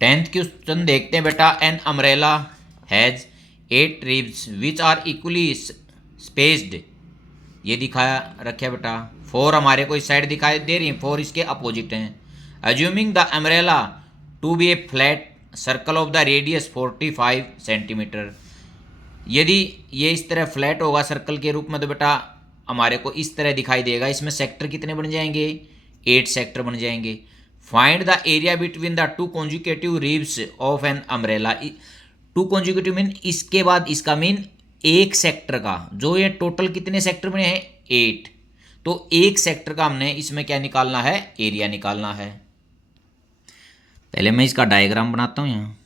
10th question देखते हैं बेटा। An umbrella has 8 ribs which are equally spaced. ये दिखाया रखा बेटा। 4 हमारे को इस साइड दिखाई दे रही है, 4 इसके अपोजिट हैं। Assuming the umbrella to be a flat circle of the radius 45 centimetre. यदि ये इस तरह फ्लैट होगा सर्कल के रूप में तो बेटा हमारे को इस तरह दिखाई देगा। इसमें सेक्टर कितने बन जाएंगे? 8 सेक्टर बन जाएंगे। Find the area between the two consecutive ribs of an umbrella. Two consecutive mean इसके बाद इसका मीन एक सेक्टर का। जो ये टोटल कितने सेक्टर बने हैं? 8। तो एक सेक्टर का हमने इसमें क्या निकालना है? एरिया निकालना है। पहले मैं इसका डायग्राम बनाता हूं। यहाँ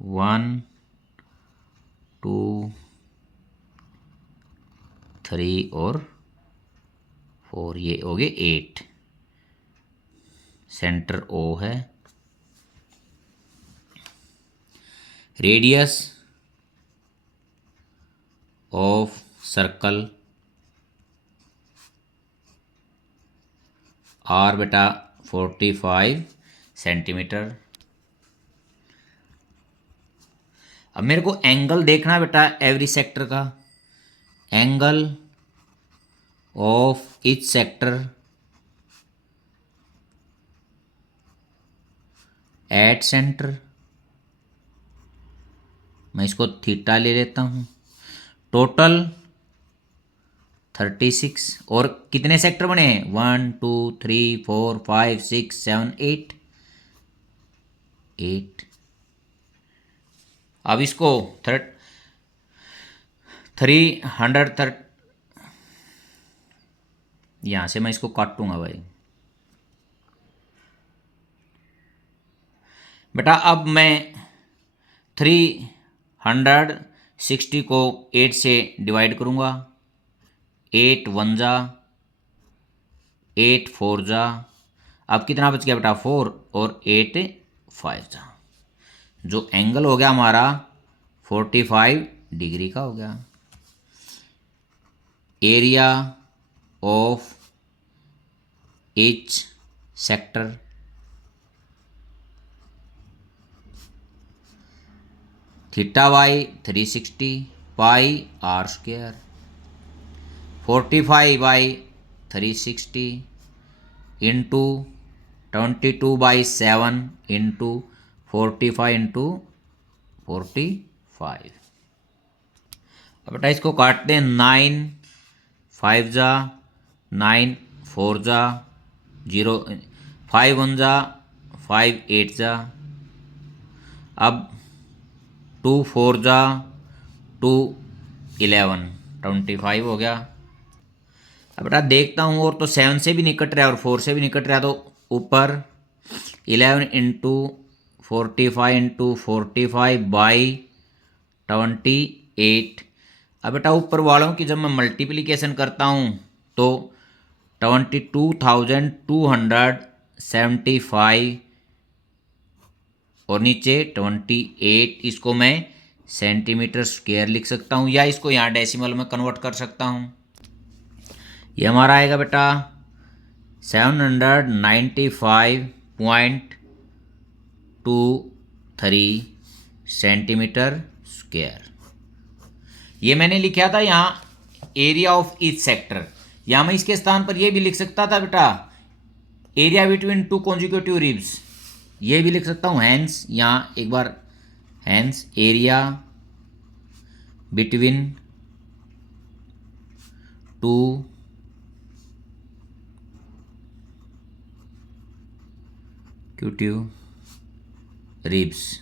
1 2 3 और 4, ये हो गए 8। सेंटर O है। रेडियस ऑफ सर्कल R बेटा 45 सेंटीमीटर। अब मेरे को एंगल देखना बेटा एवरी सेक्टर का। Angle of each sector at centre, मैं इसको थीटा ले लेता हूँ। टोटल 36 और कितने सेक्टर बने हैं? 1 2 3 4 5 6 7 8। अब इसको 300 यहाँ से मैं इसको काटूंगा भाई बेटा। अब मैं 360 को 8 से डिवाइड करूँगा। 8 1 जा, 8 4 जा। अब कितना बच गया बेटा? 4 और 8 5 जा। जो एंगल हो गया हमारा 45 डिग्री का हो गया। Area of each sector theta by 360 pi R square. 45 by 360 into 22/7 into 45 into 45। अब बेटा इसको काटते हैं। 9 5 जा, 9 4 जा, 0 5 1 जा, 5 8 जा। अब 2 4 जा, 2 11 25 हो गया। अब बेटा देखता हूँ और तो 7 से भी नहीं कट रहा है और 4 से भी नहीं कट रहा, तो ऊपर 11 इंटू 45 इंटू 45 बाई 28। अब बेटा ऊपर वालों की जब मैं मल्टीप्लिकेशन करता हूँ तो 22,275 और नीचे 28। इसको मैं सेंटीमीटर स्क्वायर लिख सकता हूँ या इसको यहाँ डेसिमल में कन्वर्ट कर सकता हूँ। ये हमारा आएगा बेटा 795.23 सेंटीमीटर स्क्वायर। ये मैंने लिखा था यहाँ एरिया ऑफ ईच सेक्टर। या मैं इसके स्थान पर ये भी लिख सकता था बेटा area between two consecutive ribs, ये भी लिख सकता हूँ। हैंस यहाँ एक बार हैंस एरिया बिटवीन टू क्यूटिव रिब्स।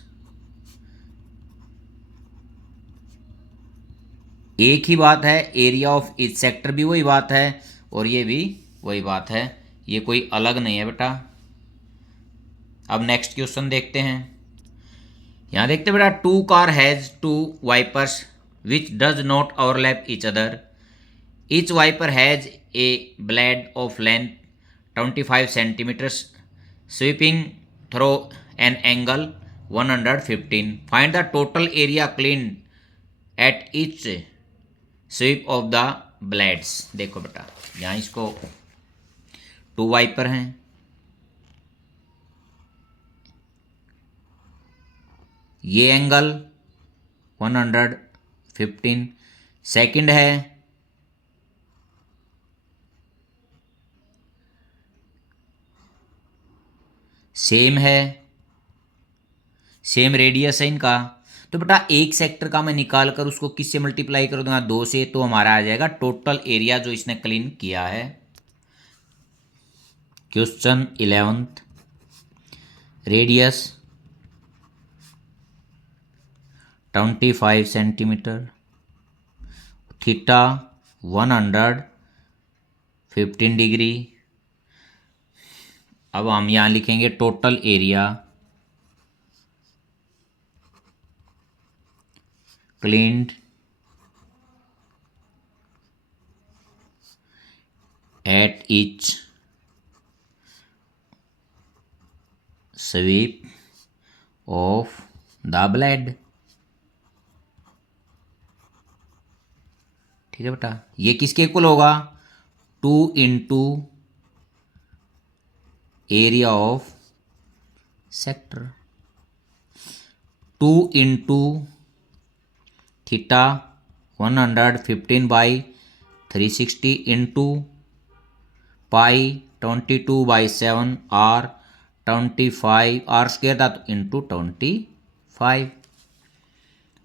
एक ही बात है, एरिया ऑफ ईच सेक्टर भी वही बात है और ये भी वही बात है, ये कोई अलग नहीं है बेटा। अब नेक्स्ट क्वेश्चन देखते हैं। यहाँ देखते हैं बेटा 2 car has 2 wipers which does not overlap each other. Each wiper has a blade of length 25 centimetres sweeping through an angle 115। Find the total area clean at each sweep of the blades. देखो बेटा यहाँ इसको 2 wiper हैं, ये angle 115। Second है same है, same radius है इनका। तो बेटा एक सेक्टर का मैं निकाल कर उसको किससे मल्टीप्लाई कर दूंगा, 2 से, तो हमारा आ जाएगा टोटल एरिया जो इसने क्लीन किया है। Question 11th, radius 25 centimetre, theta 115 degree. अब हम यहाँ लिखेंगे total area cleaned at each sweep of the blade. ठीक है बेटा, ये किसके इक्वल होगा, 2 into area of sector, 2 into theta 115/360 into pi 22/7 r 25 r square था, तो इंटू 25।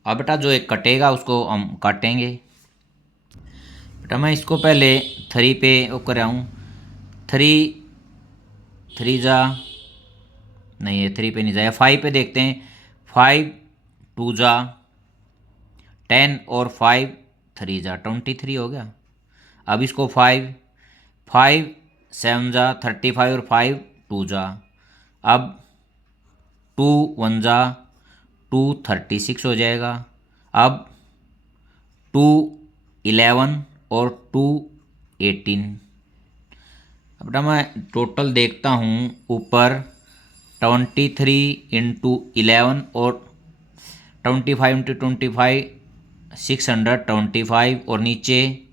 अब बेटा जो एक कटेगा उसको हम काटेंगे। बेटा मैं इसको पहले 3 पे वो कर रहा हूँ, 3 जा नहीं, ये 3 पे नहीं जाएगा, 5 पे देखते हैं। 5 2 जा 10 और 5 3 जा 23 हो गया। अब इसको 5 7 जा 35 और 5 2 जा, अब 2 1 जा 2 36 हो जाएगा। अब 2 11 और 2 18। अब बेटा मैं टोटल देखता हूँ, ऊपर 23 इंटू 11 और 25 इंटू 25 625 और नीचे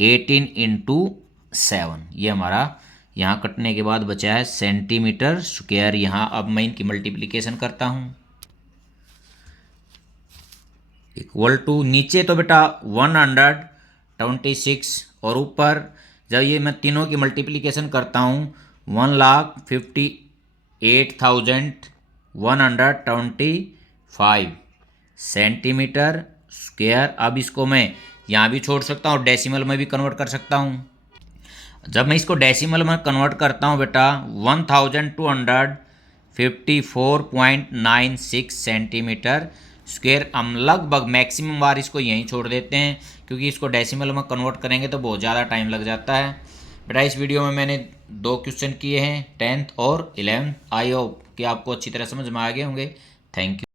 18 इंटू 7। ये हमारा यहाँ कटने के बाद बचा है सेंटीमीटर स्क्वायर। यहाँ अब मैं इनकी मल्टीप्लिकेशन करता हूँ, इक्वल टू, नीचे तो बेटा 126 और ऊपर जब ये मैं तीनों की मल्टीप्लिकेशन करता हूँ 1,58,125 सेंटीमीटर स्क्वायर। अब इसको मैं यहाँ भी छोड़ सकता हूँ, डेसिमल में भी कन्वर्ट कर सकता हूँ। जब मैं इसको डेसिमल में कन्वर्ट करता हूँ बेटा 1254.96 सेंटीमीटर स्क्वायर। हम लगभग मैक्सिमम बार इसको यहीं छोड़ देते हैं, क्योंकि इसको डेसिमल में कन्वर्ट करेंगे तो बहुत ज़्यादा टाइम लग जाता है। बेटा इस वीडियो में मैंने 2 क्वेश्चन किए हैं, 10th और 11th। आई होप कि आपको अच्छी तरह समझ में आ गए होंगे। Thank you.